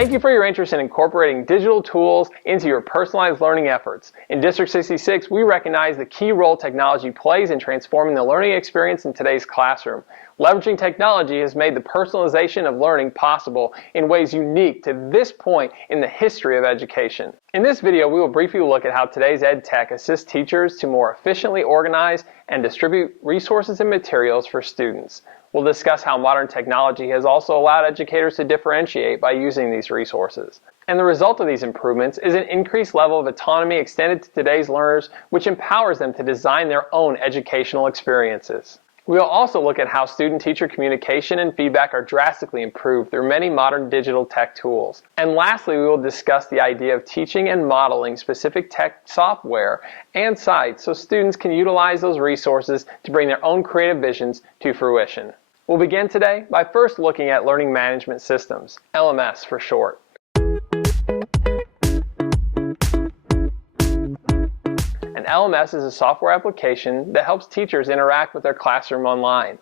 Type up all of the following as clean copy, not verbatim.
Thank you for your interest in incorporating digital tools into your personalized learning efforts. In District 66, we recognize the key role technology plays in transforming the learning experience in today's classroom. Leveraging technology has made the personalization of learning possible in ways unique to this point in the history of education. In this video, we will briefly look at how today's ed tech assists teachers to more efficiently organize and distribute resources and materials for students. We'll discuss how modern technology has also allowed educators to differentiate by using these resources. And the result of these improvements is an increased level of autonomy extended to today's learners, which empowers them to design their own educational experiences. We'll also look at how student-teacher communication and feedback are drastically improved through many modern digital tech tools. And lastly, we will discuss the idea of teaching and modeling specific tech software and sites so students can utilize those resources to bring their own creative visions to fruition. We'll begin today by first looking at learning management systems, LMS for short. An LMS is a software application that helps teachers interact with their classroom online.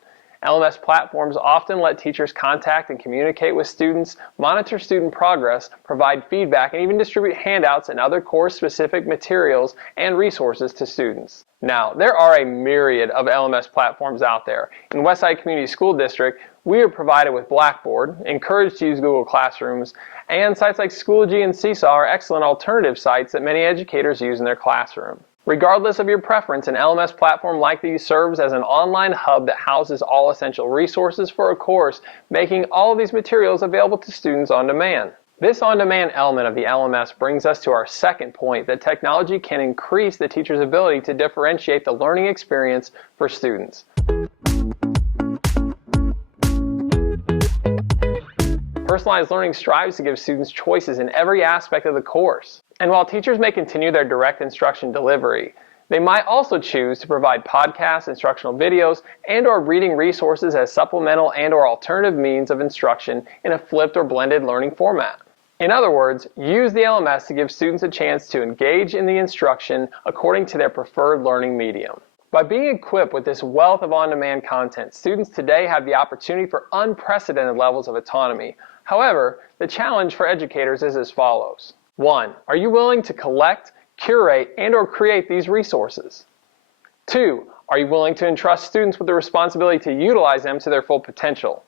LMS platforms often let teachers contact and communicate with students, monitor student progress, provide feedback, and even distribute handouts and other course-specific materials and resources to students. Now, there are a myriad of LMS platforms out there. In Westside Community School District, we are provided with Blackboard, encouraged to use Google Classrooms, and sites like Schoology and Seesaw are excellent alternative sites that many educators use in their classroom. Regardless of your preference, an LMS platform like these serves as an online hub that houses all essential resources for a course, making all of these materials available to students on demand. This on-demand element of the LMS brings us to our second point, that technology can increase the teacher's ability to differentiate the learning experience for students. Personalized learning strives to give students choices in every aspect of the course. And while teachers may continue their direct instruction delivery, they might also choose to provide podcasts, instructional videos, and/or reading resources as supplemental and/or alternative means of instruction in a flipped or blended learning format. In other words, use the LMS to give students a chance to engage in the instruction according to their preferred learning medium. By being equipped with this wealth of on-demand content, students today have the opportunity for unprecedented levels of autonomy. However, the challenge for educators is as follows. 1. Are you willing to collect, curate, and/or create these resources? 2. Are you willing to entrust students with the responsibility to utilize them to their full potential?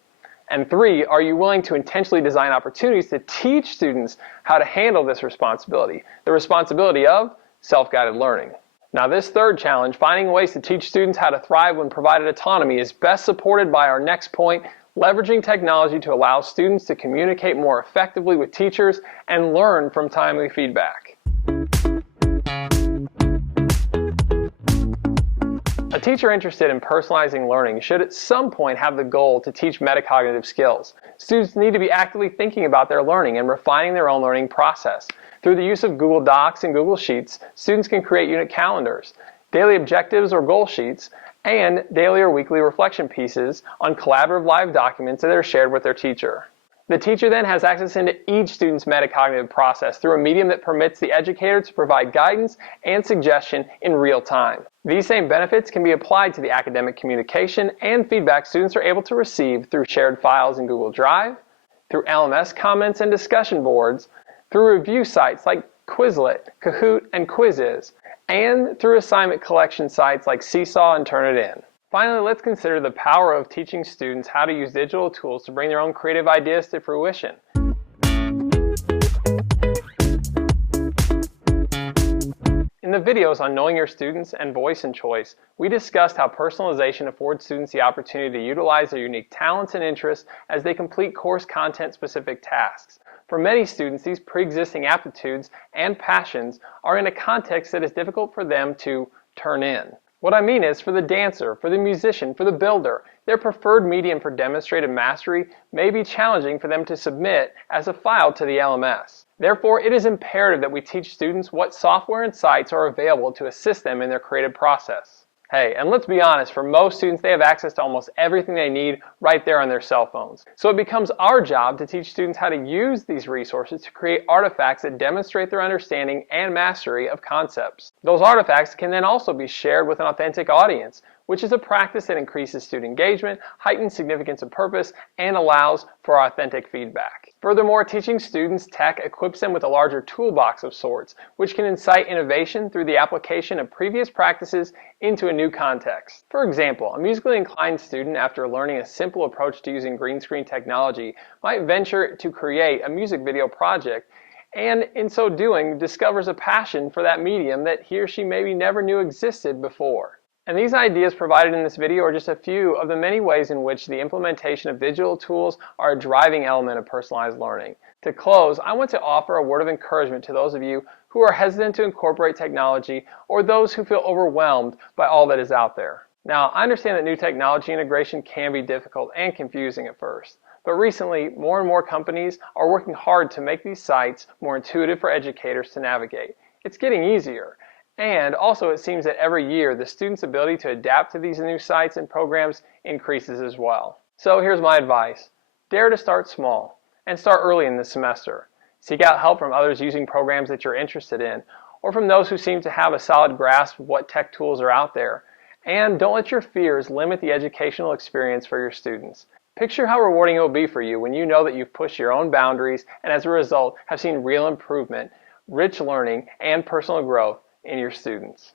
And 3. Are you willing to intentionally design opportunities to teach students how to handle this responsibility, the responsibility of self-guided learning? Now, this third challenge, finding ways to teach students how to thrive when provided autonomy, is best supported by our next point, leveraging technology to allow students to communicate more effectively with teachers and learn from timely feedback. A teacher interested in personalizing learning should at some point have the goal to teach metacognitive skills. Students need to be actively thinking about their learning and refining their own learning process. Through the use of Google Docs and Google Sheets, students can create unit calendars, daily objectives or goal sheets, and daily or weekly reflection pieces on collaborative live documents that are shared with their teacher. The teacher then has access into each student's metacognitive process through a medium that permits the educator to provide guidance and suggestion in real time. These same benefits can be applied to the academic communication and feedback students are able to receive through shared files in Google Drive, through LMS comments and discussion boards, through review sites like Quizlet, Kahoot, and Quiziz, and through assignment collection sites like Seesaw and Turnitin. Finally, let's consider the power of teaching students how to use digital tools to bring their own creative ideas to fruition. In the videos on knowing your students and voice and choice, we discussed how personalization affords students the opportunity to utilize their unique talents and interests as they complete course content-specific tasks. For many students, these pre-existing aptitudes and passions are in a context that is difficult for them to turn in. What I mean is, for the dancer, for the musician, for the builder, their preferred medium for demonstrated mastery may be challenging for them to submit as a file to the LMS. Therefore, it is imperative that we teach students what software and sites are available to assist them in their creative process. Hey, and let's be honest, for most students, they have access to almost everything they need right there on their cell phones. So it becomes our job to teach students how to use these resources to create artifacts that demonstrate their understanding and mastery of concepts. Those artifacts can then also be shared with an authentic audience, which is a practice that increases student engagement, heightens significance of purpose, and allows for authentic feedback. Furthermore, teaching students tech equips them with a larger toolbox of sorts, which can incite innovation through the application of previous practices into a new context. For example, a musically inclined student, after learning a simple approach to using green screen technology, might venture to create a music video project, and in so doing discovers a passion for that medium that he or she maybe never knew existed before. And these ideas provided in this video are just a few of the many ways in which the implementation of digital tools are a driving element of personalized learning. To close, I want to offer a word of encouragement to those of you who are hesitant to incorporate technology or those who feel overwhelmed by all that is out there. Now, I understand that new technology integration can be difficult and confusing at first, but recently, more and more companies are working hard to make these sites more intuitive for educators to navigate. It's getting easier. And also, it seems that every year the students' ability to adapt to these new sites and programs increases as well. So here's my advice. Dare to start small and start early in the semester. Seek out help from others using programs that you're interested in, or from those who seem to have a solid grasp of what tech tools are out there. And don't let your fears limit the educational experience for your students. Picture how rewarding it will be for you when you know that you've pushed your own boundaries and as a result have seen real improvement, rich learning, and personal growth in your students.